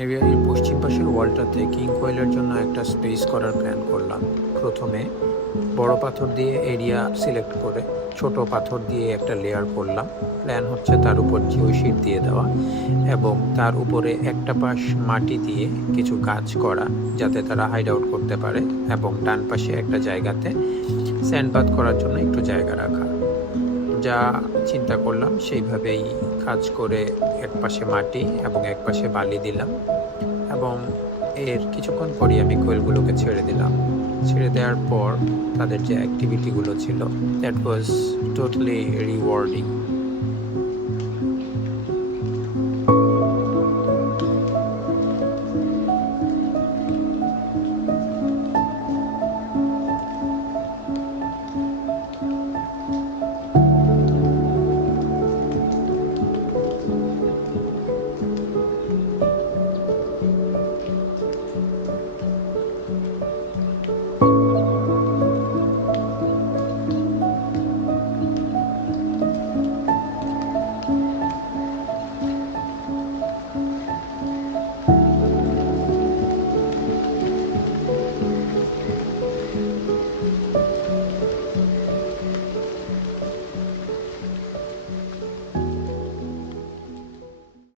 এরিয়ার পশ্চিম পাশের ওয়ালটাতে কিং কোয়েলের জন্য একটা স্পেস করার প্ল্যান করলাম। প্রথমে বড় পাথর দিয়ে এরিয়া সিলেক্ট করে ছোট পাথর দিয়ে একটা লেয়ার করলাম। প্ল্যান হচ্ছে তার উপর জিওশিট দিয়ে দেওয়া এবং তার উপরে একটা পাশ মাটি দিয়ে কিছু গাছ করা, যাতে তারা হাইড আউট করতে পারে, এবং ডান পাশে একটা জায়গাতে স্যান্ডবাথ করার জন্য একটু জায়গা রাখা। যা চিন্তা করলাম সেইভাবেই কাজ করে এক পাশে মাটি এবং এক পাশে বালি দিলাম, এবং এর কিছুক্ষণ পরই আমি কোয়েলগুলোকে ছেড়ে দিলাম। ছেড়ে দেওয়ার পর তাদের যে অ্যাক্টিভিটিগুলো ছিল, দ্যাট ওয়াজ টোটালি রিওয়ার্ডিং।